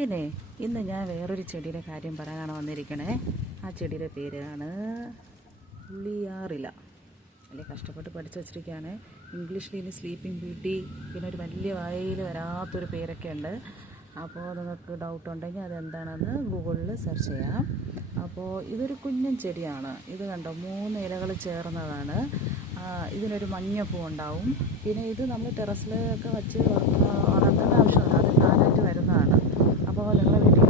പിന്നെ ഇന്ന് ഞാൻ വേറൊരു ചെടിയുടെ കാര്യം പറയാനാണ് വന്നിരിക്കണേ. ആ ചെടിയുടെ പേരാണ് പുളിയാറില. വലിയ കഷ്ടപ്പെട്ട് പഠിച്ചു വച്ചിരിക്കുകയാണ്. ഇംഗ്ലീഷിൽ ഇനി സ്ലീപ്പിംഗ് ബ്യൂട്ടി, പിന്നെ ഒരു വലിയ വായിൽ വരാത്തൊരു പേരൊക്കെ ഉണ്ട്. അപ്പോൾ നിങ്ങൾക്ക് ഡൗട്ട് ഉണ്ടെങ്കിൽ അതെന്താണെന്ന് ഗൂഗിളിൽ സെർച്ച് ചെയ്യാം. അപ്പോൾ ഇതൊരു കുഞ്ഞൻ ചെടിയാണ്. ഇത് കണ്ടോ, 3 ഇലകൾ ചേർന്നതാണ്. ഇതിനൊരു മഞ്ഞപ്പൂ ഉണ്ടാവും. പിന്നെ ഇത് നമ്മൾ ടെറസിലൊക്കെ വെച്ച് വളർത്തേണ്ട ആവശ്യമില്ല, അത് താനായിട്ട് വരുന്നതാണ്. അപ്പോൾ നിങ്ങളുടെ വീട്ടിൽ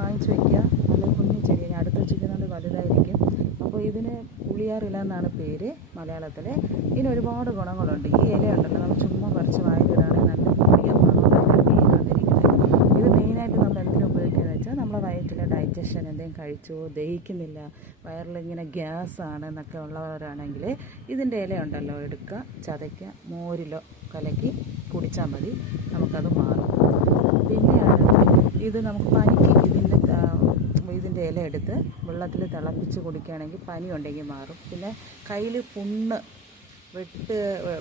വാങ്ങിച്ച് വയ്ക്കുക. നല്ല കുഞ്ഞു ചെടി, ഞാൻ അടുത്ത് വെച്ചിരിക്കുന്നുണ്ട്, വലുതായിരിക്കും. അപ്പോൾ ഇതിന് പുളിയാറില എന്നാണ് പേര് മലയാളത്തിൽ. ഇതിന് ഒരുപാട് ഗുണങ്ങളുണ്ട്. ഈ ഇലയുണ്ടല്ലോ, നമ്മൾ ചുമ്മാ പറിച്ച് വായിലിടാണെങ്കിൽ നല്ല പുളിയാണ്. അതുകൊണ്ടാണ് മെയിനായിട്ടിരിക്കുന്നത്. ഇത് മെയിനായിട്ട് നമ്മൾ എന്തിനു ഉപയോഗിക്കുകയെന്ന് വെച്ചാൽ, നമ്മളെ വയറ്റിലെ ഡൈജഷൻ എന്തെങ്കിലും കഴിച്ചോ ദഹിക്കുന്നില്ല, വയറിലിങ്ങനെ ഗ്യാസാണ് എന്നൊക്കെ ഉള്ളവരാണെങ്കിൽ ഇതിൻ്റെ ഇല ഉണ്ടല്ലോ, എടുക്കുക, ചതയ്ക്കുക, മോരിലോ കലക്കി കുടിച്ചാൽ മതി, നമുക്കത് മാറും. പിന്നെയാണ് ഇത് നമുക്ക് പനിക്ക് ഇതിൻ്റെ ഇല എടുത്ത് വെള്ളത്തിൽ തിളപ്പിച്ച് കുടിക്കുകയാണെങ്കിൽ പനി ഉണ്ടെങ്കിൽ മാറും. പിന്നെ കയ്യിൽ പുണ്ണ്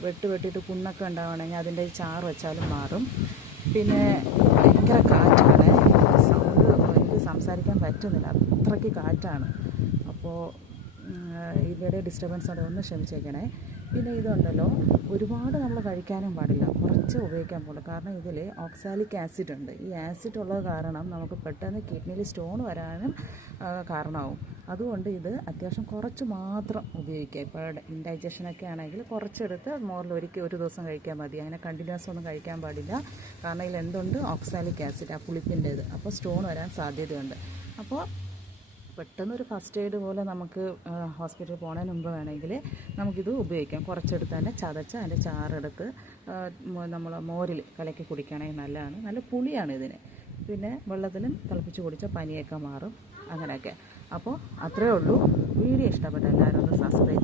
വെട്ടിയിട്ട് പുണ്ണൊക്കെ ഉണ്ടാവുകയാണെങ്കിൽ അതിൻ്റെ ചാറ് വെച്ചാലും മാറും. പിന്നെ ഭയങ്കര കാറ്റാണ്, സൗണ്ട് എനിക്ക് സംസാരിക്കാൻ പറ്റുന്നില്ല, അത്രയ്ക്ക് കാറ്റാണ്. അപ്പോൾ ഇതിൻ്റെ ഡിസ്റ്റർബൻസ് ഉണ്ട്, ഒന്ന് ക്ഷമിച്ചേക്കണേ. പിന്നെ ഇതുണ്ടല്ലോ, ഒരുപാട് നമ്മൾ കഴിക്കാനും പാടില്ല, കുറച്ച് ഉപയോഗിക്കാൻ പാടില്ല. കാരണം ഇതിൽ ഓക്സാലിക് ആസിഡ് ഉണ്ട്. ഈ ആസിഡ് ഉള്ളത് കാരണം നമുക്ക് പെട്ടെന്ന് കിഡ്നിയിൽ സ്റ്റോൺ വരാനും കാരണമാവും. അതുകൊണ്ട് ഇത് അത്യാവശ്യം കുറച്ച് മാത്രം ഉപയോഗിക്കുക. ഇപ്പോൾ ഇൻഡൈജഷനൊക്കെ ആണെങ്കിൽ കുറച്ചെടുത്ത് മോറിൽ ഒരു ദിവസം കഴിക്കാൻ മതി. അങ്ങനെ കണ്ടിന്യൂസ് ഒന്നും കഴിക്കാൻ പാടില്ല. കാരണം ഇതിൽ എന്തുണ്ട്, ഓക്സാലിക് ആസിഡ്, ആ പുളിപ്പിൻ്റേത്. അപ്പോൾ സ്റ്റോൺ വരാൻ സാധ്യതയുണ്ട്. അപ്പോൾ പെട്ടെന്നൊരു ഫസ്റ്റ് എയ്ഡ് പോലെ നമുക്ക് ഹോസ്പിറ്റലിൽ പോകുന്നതിന് മുമ്പ് വേണമെങ്കിൽ നമുക്കിത് ഉപയോഗിക്കാം. കുറച്ചെടുത്ത് തന്നെ ചതച്ച് അതിൻ്റെ ചാറെടുത്ത് നമ്മൾ മോരിൽ കലക്കി കുടിക്കുകയാണെങ്കിൽ നല്ലതാണ്. നല്ല പുളിയാണ് ഇതിന്. പിന്നെ വെള്ളത്തിലും തിളപ്പിച്ച് കുടിച്ചാൽ പനിയൊക്കെ മാറും. അങ്ങനെയൊക്കെ. അപ്പോൾ അത്രയേ ഉള്ളൂ. വീഡിയോ ഇഷ്ടപ്പെട്ട എല്ലാവരും ഒന്ന് സബ്സ്ക്രൈബ്